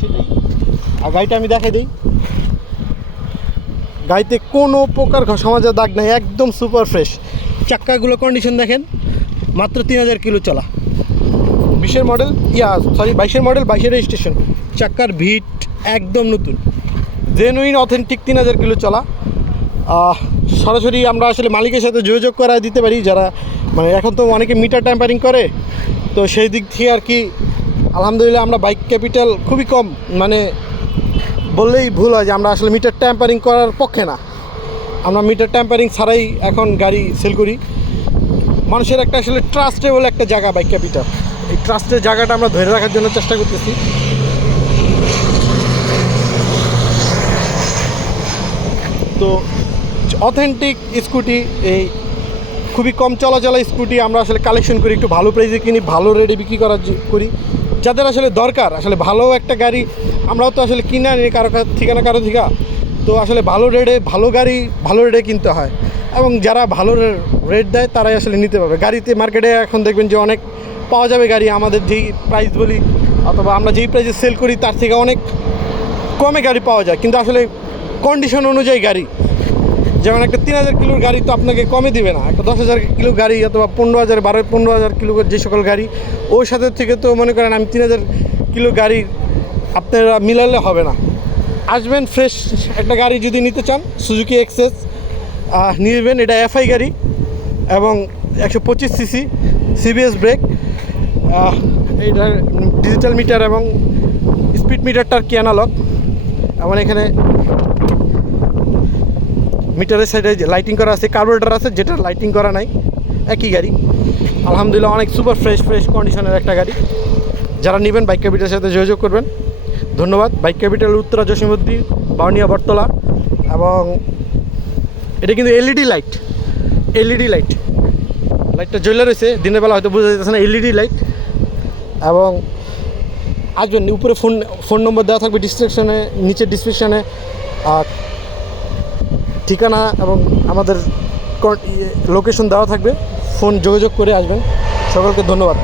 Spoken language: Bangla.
সেটাই আর গাড়িটা আমি দেখাই দিই। গাড়িতে কোনো প্রকার সমাজের দাগ নেই, একদম সুপার ফ্রেশ চাক্কাগুলো কন্ডিশন দেখেন, মাত্র তিন হাজার কিলো চলা। বিশের মডেল ইয়া সরি বাইশের মডেল বাইশের রেজিস্ট্রেশন চাক্কার ভিট একদম নতুন। জেনুইন অথেন্টিক তিন হাজার কিলো চলা। সরাসরি আমরা আসলে মালিকের সাথে যোগাযোগ করা দিতে পারি, যারা মানে এখন তো অনেকে মিটার ট্যাম্পারিং করে, তো সেই দিক থেকে আর কি আলহামদুলিল্লাহ আমরা বাইক ক্যাপিটাল খুবই কম মানে বললেই ভুল হয় যে আমরা আসলে মিটার ট্যাম্পারিং করার পক্ষে না। আমরা মিটার ট্যাম্পারিং ছাড়াই এখন গাড়ি সেল করি। মানুষের একটা আসলে ট্রাস্টেবল একটা জায়গা বাইক ক্যাপিটাল। এই ট্রাস্টের জায়গাটা আমরা ধরে রাখার জন্য চেষ্টা করতেছি। তো অথেন্টিক স্কুটি এই খুবই কম চলাচলা স্কুটি আমরা আসলে কালেকশন করি, একটু ভালো প্রাইসে কিনি, ভালো রেটে বিক্রি করার করি। যাদের আসলে দরকার, আসলে ভালো একটা গাড়ি, আমরাও তো আসলে কিনে আনি কারও ঠিকানা কারও ঠিকা, তো আসলে ভালো রেটে ভালো গাড়ি, ভালো রেটে কিনতে হয়। এবং যারা ভালো রেট দেয়, তারাই আসলে নিতে পারবে। গাড়িতে মার্কেটে এখন দেখবেন যে অনেক পাওয়া যাবে গাড়ি, আমাদের যেই প্রাইস বলি, অথবা আমরা যেই প্রাইসে সেল করি, তার থেকে অনেক কমে গাড়ি পাওয়া যায়। কিন্তু আসলে কন্ডিশন অনুযায়ী গাড়ি যেমন একটা তিন হাজার কিলোর গাড়ি তো আপনাকে কমে দিবে না। একটা দশ হাজার কিলো গাড়ি অথবা পনেরো হাজার, বারো, পনেরো হাজার কিলো যে সকল গাড়ি ওর সাথে থেকে তো মনে করেন আমি তিন হাজার কিলো গাড়ি আপনারা মিলালে হবে না। আসবেন ফ্রেশ একটা গাড়ি যদি নিতে চান সুজুকি এক্সেস নিবেন, এটা এফআই গাড়ি এবং একশো পঁচিশ সিসি সিবিএস ব্রেক এটার ডিজিটাল মিটার এবং স্পিড মিটারটার কি অ্যানালগ এবং এখানে মিটারের সাইডে লাইটিং করা আছে কার্বোরেটর আছে, যেটা লাইটিং করা নাই, একই গাড়ি। আলহামদুলিল্লাহ অনেক সুপার ফ্রেশ ফ্রেশ কন্ডিশনের একটা গাড়ি। যারা নেবেন বাইক ক্যাপিটালের সাথে যোগাযোগ করবেন। ধন্যবাদ। Bike capital Uttara Jasimuddin Bauniya, Bottola. এবং এটা কিন্তু এলইডি লাইট এলইডি লাইট লাইটটা জ্বলে রয়েছে, দিনের বেলা হয়তো বোঝা যাচ্ছে না এলইডি লাইট এবং আসবেন, উপরে ফোন ফোন নম্বর দেওয়া থাকবে ডিসক্রিপশনে নিচের ডিসক্রিপশনে আর ঠিকানা এবং আমাদের লোকেশন দেওয়া থাকবে। ফোন যোগাযোগ করে আসবেন। সকলকে ধন্যবাদ।